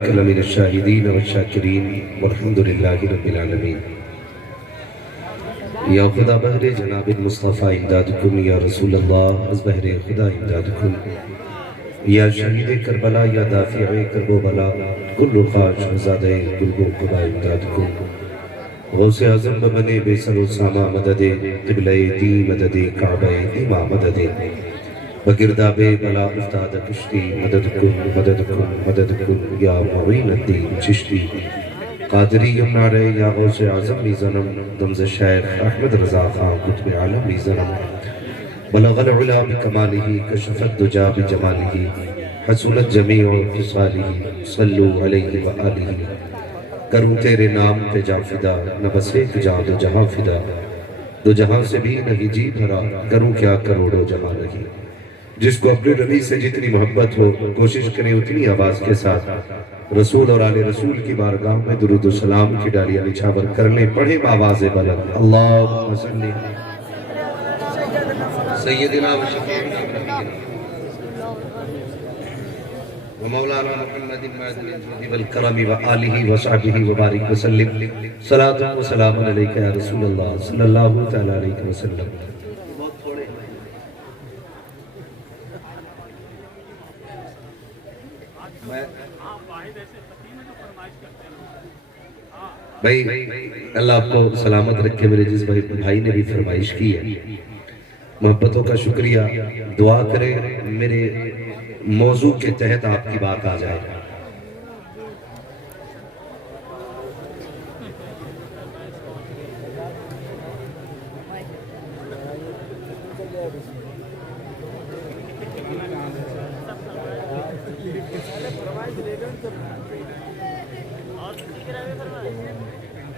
من الشاهدين والشاکرین والحمد للہ رب العالمین۔ یا خدا بہر جناب مصطفیٰ امداد کن، یا رسول اللہ از بہر خدا امداد کن، یا شہید کربلا یا دافع کرب و بلا کل خاش شہزادہ گلگوں خدا امداد کن۔ غوث اعظم ببنے بے سر و سامہ مدد، قبلہ دی مدد، کعبہ ایمہ مدد، بگرداب بلا افتاد کشتی مدد کن مدد کن مدد کن، یا معین الدین چشتی قادری یمنارے، یا غوث اعظم لی زنم دمز شیخ احمد رضا خان قطب عالم لی زنم، بلغ العلا بکمالہ کشف الدجا بجمالہ، حسنت جمیع خصالہ صلو علیہ وآلہ۔ کروں تیرے نام پہ جا فدا، نہ بس ایک جا دو جہاں فدا، دو جہاں سے بھی نہیں جی بھرا، کروں کیا کروڑوں جہاں نہیں۔ جس کو اپنے نبی سے جتنی محبت ہو کوشش کریں اتنی آواز کے ساتھ رسول اور آل رسول کی بارگاہ میں درود و سلام کی ڈالیاں نچھاور کر لیں، پڑھیں بآواز بلند اللہم صلی سیدنا و شفیعنا و مولانا محمد معدن الجود والکرم و آلہ و صحبہ و بارک وسلم، صلاة و سلام علیکہ یا رسول اللہ صلی اللہ تعالی علیہ وسلم۔ بھائی اللہ آپ کو سلامت رکھے، میرے جس بھائی نے بھی فرمائش کی ہے، محبتوں کا شکریہ، دعا کریں میرے موضوع کے تحت آپ کی بات آ جائے۔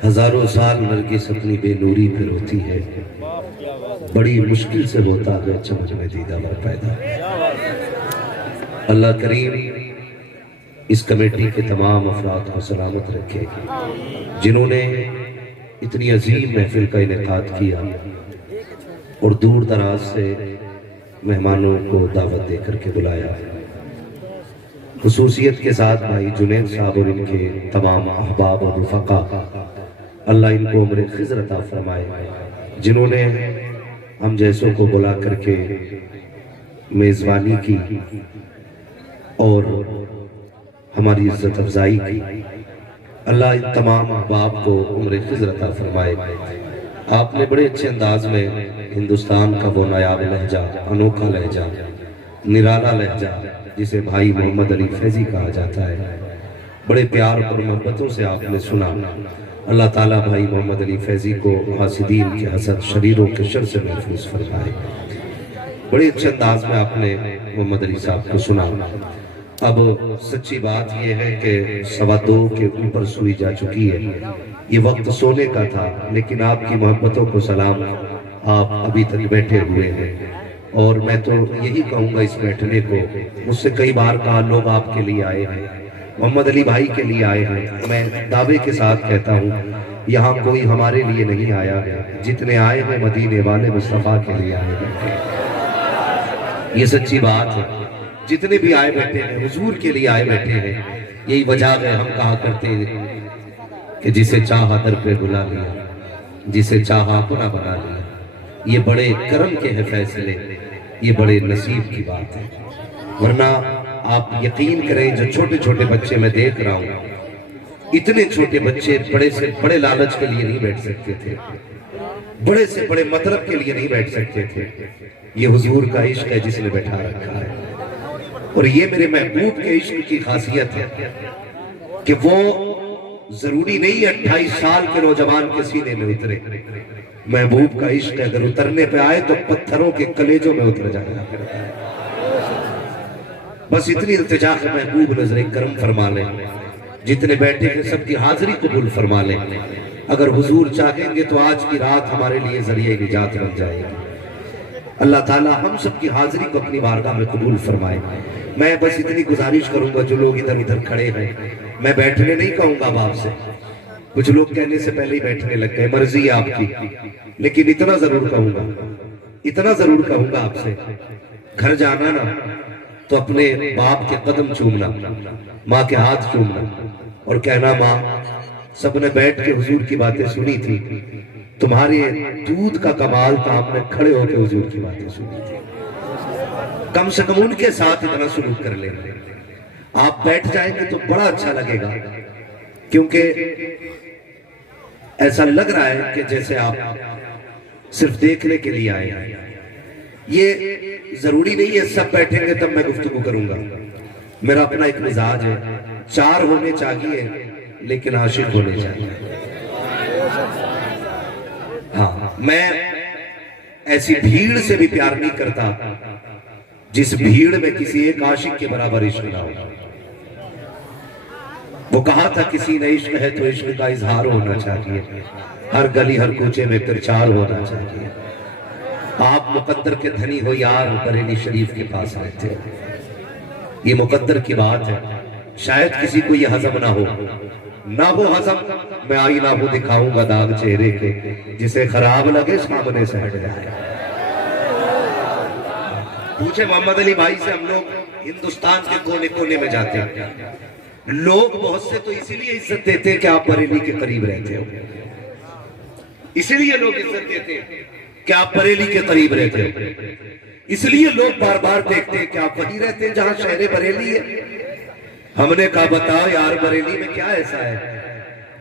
ہزاروں سال نرگس اپنی بے نوری پہ روتی ہے، بڑی مشکل سے ہوتا ہے چمچ میں دیدہ ور پیدا۔ اللہ کریم اس کمیٹی کے تمام افراد کو سلامت رکھے جنہوں نے اتنی عظیم محفل کا انعقاد کیا اور دور دراز سے مہمانوں کو دعوت دے کر کے بلایا۔ خصوصیت کے ساتھ بھائی جنید صاحب اور ان کے تمام احباب اور رفقا، اللہ ان کو عمر خضر عطا فرمائے، جنہوں نے ہم جیسوں کو بلا کر کے میزبانی کی اور ہماری عزت افزائی کی۔ اللہ ان تمام احباب کو عمر خضر عطا فرمائے۔ آپ نے بڑے اچھے انداز میں ہندوستان کا وہ نایاب لہجہ، انوکھا لہجہ، نرالا لہجہ جسے بھائی محمد علی فیضی کہا جاتا ہے، بڑے پیار اور محبتوں سے آپ نے سنا۔ اللہ تعالیٰ بھائی محمد علی فیضی کو حاسدین کے حسد، شریروں کے شر سے محفوظ فرمائے۔ بڑے اچھے انداز میں آپ نے محمد علی صاحب کو سنا۔ اب سچی بات یہ ہے کہ 2:15 کے اوپر سوئی جا چکی ہے، یہ وقت سونے کا تھا، لیکن آپ کی محبتوں کو سلام، آپ ابھی تک بیٹھے ہوئے ہیں۔ اور میں تو یہی کہوں گا اس بیٹھنے کو، مجھ سے کئی بار کہا لوگ آپ کے لیے آئے ہیں، محمد علی بھائی کے لیے آئے ہیں، میں دعوے کے ساتھ کہتا ہوں یہاں کوئی ہمارے لیے نہیں آیا، جتنے آئے ہیں مدینے والے مصطفیٰ کے لیے آئے ہیں۔ یہ سچی بات ہے، جتنے بھی آئے بیٹھے ہیں حضور کے لیے آئے بیٹھے ہیں۔ یہی وجہ ہے ہم کہا کرتے ہیں کہ جسے چاہا در پہ بلا لیا، جسے چاہا اپنا بنا لیا۔ یہ بڑے کرم کے ہیں فیصلے، یہ بڑے نصیب کی بات ہے۔ ورنہ آپ یقین کریں جو چھوٹے چھوٹے بچے میں دیکھ رہا ہوں، اتنے چھوٹے بچے بڑے سے بڑے لالچ کے لیے نہیں بیٹھ سکتے تھے، بڑے سے بڑے مطلب کے لیے نہیں بیٹھ سکتے تھے۔ یہ حضور کا عشق ہے جس نے بیٹھا رکھا ہے، اور یہ میرے محبوب کے عشق کی خاصیت ہے کہ وہ ضروری نہیں ہے 28 سال کے نوجوان کے سینے میں اترے۔ محبوب کا عشق اگر اترنے پہ آئے تو پتھروں کے کلیجوں میں اتر جانا کرتا ہے۔ بس اتنی التجا کہ محبوب نظر کرم فرما لیں، جتنے بیٹھے ہیں سب کی حاضری قبول فرما لیں۔ اگر حضور چاہیں گے تو آج کی رات ہمارے لیے ذریعہ نجات بن جائے گی۔ اللہ تعالی ہم سب کی حاضری کو اپنی بارگاہ میں قبول فرمائے۔ میں بس اتنی گزارش کروں گا جو لوگ ادھر ادھر کھڑے ہیں، میں بیٹھنے نہیں کہوں گا باپ سے، کچھ لوگ کہنے سے پہلے ہی بیٹھنے لگ گئے، مرضی ہے آپ کی، لیکن اتنا ضرور کہوں گا آپ سے، گھر جانا نا تو اپنے باپ کے قدم چومنا، ماں کے ہاتھ چومنا اور کہنا ماں سب نے بیٹھ کے حضور کی باتیں سنی تھی، تمہارے دودھ کا کمال تھا، ہم نے کھڑے ہو کے حضور کی باتیں سنی تھی۔ کم سے کم ان کے ساتھ اتنا سلوک کر لیں، آپ بیٹھ جائیں گے تو بڑا اچھا لگے گا، کیونکہ ایسا لگ رہا ہے کہ جیسے آپ صرف دیکھنے کے لیے آئے ہیں۔ یہ ضروری نہیں ہے سب بیٹھیں گے تب میں گفتگو کروں گا، میرا اپنا ایک مزاج ہے، 4 ہونے چاہیے لیکن عاشق ہونے چاہیے۔ ہاں، میں ایسی بھیڑ سے بھی پیار نہیں کرتا جس بھیڑ میں کسی ایک عاشق کے برابر عشق نہ ہو۔ وہ کہا تھا کسی نے عشق ہے تو عشق کا اظہار ہونا چاہیے، ہر گلی ہر کوچے میں پرچار ہونا چاہیے۔ آپ مقدر کے دھنی ہو یار، بریلی شریف کے پاس آئے تھے، یہ مقدر کی بات ہے، شاید کسی کو یہ ہضم نہ ہو ہضم، میں آئینہ ہوں دکھاؤں گا داغ چہرے کے، جسے خراب لگے سامنے سے ہٹ جائے۔ پوچھے محمد علی بھائی سے، ہم لوگ ہندوستان کے کونے کونے میں جاتے ہیں، لوگ بہت سے تو اسی لیے عزت دیتے ہیں کہ آپ بریلی کے قریب رہتے ہو، اسی لیے لوگ عزت دیتے ہیں کہ آپ بریلی کے قریب رہتے ہو، اس لیے لوگ بار بار دیکھتے ہیں کہ آپ وہیں رہتے ہیں جہاں شہر بریلی ہے۔ ہم نے کہا بتاؤ یار بریلی میں کیا ایسا ہے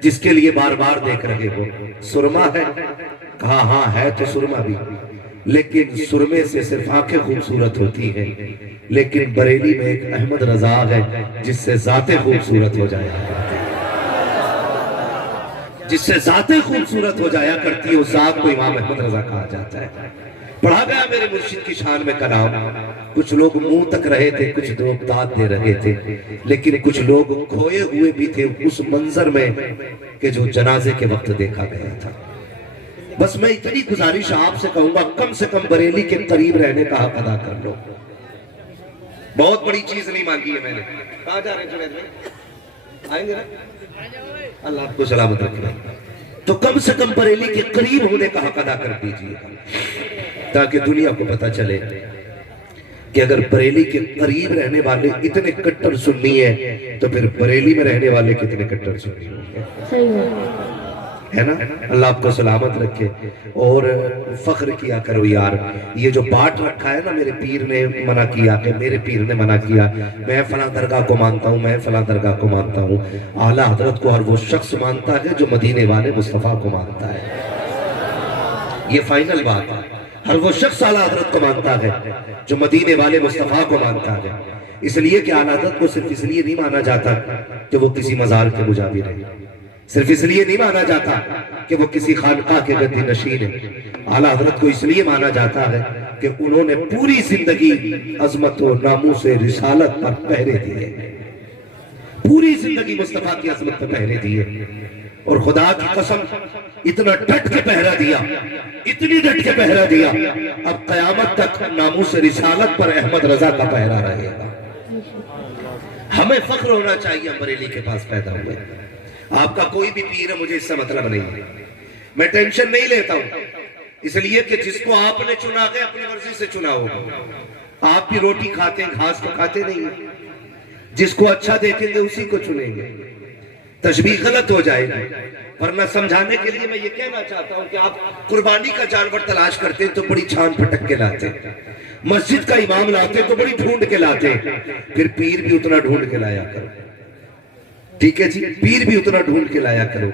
جس کے لیے بار بار دیکھ رہے ہو؟ سرما ہے؟ کہا ہاں ہے تو سرما بھی، لیکن سرمے سے صرف آنکھیں خوبصورت ہوتی ہیں، لیکن بریلی میں ایک احمد رضا ہے جس سے ذاتیں خوبصورت ہو جایا کرتی، جس سے ذاتیں خوبصورت ہو جایا کرتی ہے، اس ذات کو امام احمد رضا کہا جاتا ہے۔ پڑھا گیا میرے مرشد کی شان میں کلام، کچھ لوگ منہ تک رہے تھے، کچھ لوگ داد دے رہے تھے، لیکن کچھ لوگ کھوئے ہوئے بھی تھے اس منظر میں کہ جو جنازے کے وقت دیکھا گیا تھا۔ بس میں اتنی گزارش آپ سے کہوں گا، کم سے کم بریلی کے قریب رہنے کا حق ادا کر لو۔ بہت بڑی چیز نہیں مانگی ہے میں نے۔ کہاں جا رہے ہیں جنید میں؟ آئیں گے نا؟ اللہ آپ کو سلامت رکھے۔ تو کم سے کم بریلی کے قریب ہونے کا حق ادا کر دیجئے، تاکہ دنیا کو پتہ چلے کہ اگر بریلی کے قریب رہنے والے اتنے کٹر سنی ہیں تو پھر بریلی میں رہنے والے کتنے کٹر سنی ہوں گے، ہے نا؟ اللہ آپ کو سلامت رکھے۔ اور فخر کیا کرو یار، یہ جو بانٹ رکھا ہے نا، میرے پیر نے منع کیا کہ میرے پیر نے منع کیا، میں فلاں درگاہ کو مانتا ہوں، میں فلاں درگاہ کو مانتا ہوں۔ اعلیٰ حضرت کو ہر وہ شخص مانتا ہے جو مدینے والے مصطفیٰ کو مانتا ہے، یہ فائنل بات ہے۔ ہر وہ شخص اعلیٰ حضرت کو مانتا ہے جو مدینے والے مصطفیٰ کو مانتا ہے، اس لیے کہ اعلیٰ حضرت کو صرف اس لیے نہیں مانا جاتا کہ وہ کسی مزار کے مجاور ہیں، صرف اس لیے نہیں مانا جاتا کہ وہ کسی خانقاہ کے گدی نشین ہیں۔ اعلیٰ حضرت کو اس لیے مانا جاتا ہے کہ انہوں نے پوری زندگی عظمت و ناموس رسالت پر پہرے دیے، پوری زندگی مصطفیٰ کی عظمت پر پہرے دیے، اور خدا کی قسم اتنا ڈٹ کے پہرا دیا، اتنی ڈٹ کے پہرا دیا، اب قیامت تک ناموس رسالت پر احمد رضا کا پہرا رہے گا۔ ہمیں فخر ہونا چاہیے ہم بریلی کے پاس پیدا ہوئے۔ آپ کا کوئی بھی پیر ہے، مجھے اس سے مطلب نہیں ہے، میں ٹینشن نہیں لیتا ہوں، اس لیے کہ جس کو آپ نے چنا ہے اپنی مرضی سے چنا ہوگا۔ آپ بھی روٹی کھاتے ہیں، گھاس تو کھاتے نہیں ہیں، جس کو اچھا دیکھیں گے اسی کو چنیں گے، تشبیہ غلط ہو جائے گی۔ ورنہ سمجھانے کے لیے میں یہ کہنا چاہتا ہوں کہ آپ قربانی کا جانور تلاش کرتے ہیں تو بڑی چھان پھٹک کے لاتے ہیں، مسجد کا امام لاتے تو بڑی ڈھونڈ کے لاتے ہیں، پھر پیر بھی اتنا ڈھونڈ کے لایا کرو، ٹھیک ہے جی، پیر بھی اتنا ڈھونڈ کے لایا کرو۔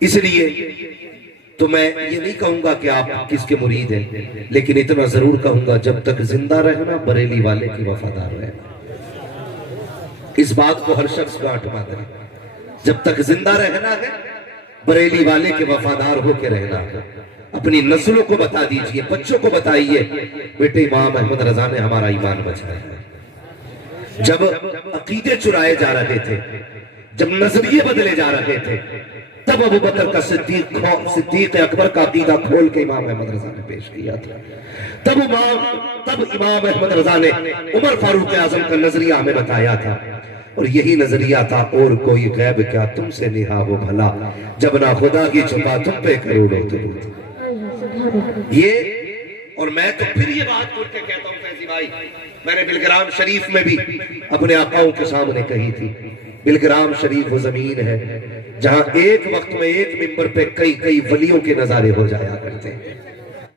اس لیے تو میں یہ نہیں کہوں گا کہ آپ کس کے مرید ہیں، لیکن اتنا ضرور کہوں گا جب تک زندہ رہنا بریلی والے کی وفادار رہنا، اس بات کو ہر شخص گانٹھ باندھے، جب تک زندہ رہنا ہے بریلی والے کے وفادار ہو کے رہنا ہے۔ اپنی نسلوں کو بتا دیجئے، بچوں کو بتائیے، بیٹے امام احمد رضا نے ہمارا ایمان بچایا ہے۔ جب عقیدے چرائے جا رہے تھے، جب نظریے بدلے جا رہے تھے، تب ابو بکر کا صدیق اکبر کا عقیدہ کھول کے امام احمد رضا نے پیش کیا تھا۔ تب امام احمد رضا نے عمر فاروق اعظم کا نظریہ ہمیں بتایا تھا، اور یہی نظریہ تھا، اور کوئی غیب کیا تم سے نہا ہو بھلا، جب نہ خدا کی چھپا تم پہ کروڑوں درود۔ یہ اور میں تو پھر یہ بات کھل کے کہتا ہوں فیضی بھائی، میں نے بلگرام شریف میں بھی اپنے آقاؤں کے سامنے کہی تھی، بلگرام شریف وہ زمین ہے جہاں ایک وقت میں ایک ممبر پہ کئی ولیوں کے نظارے ہو جایا کرتے ہیں۔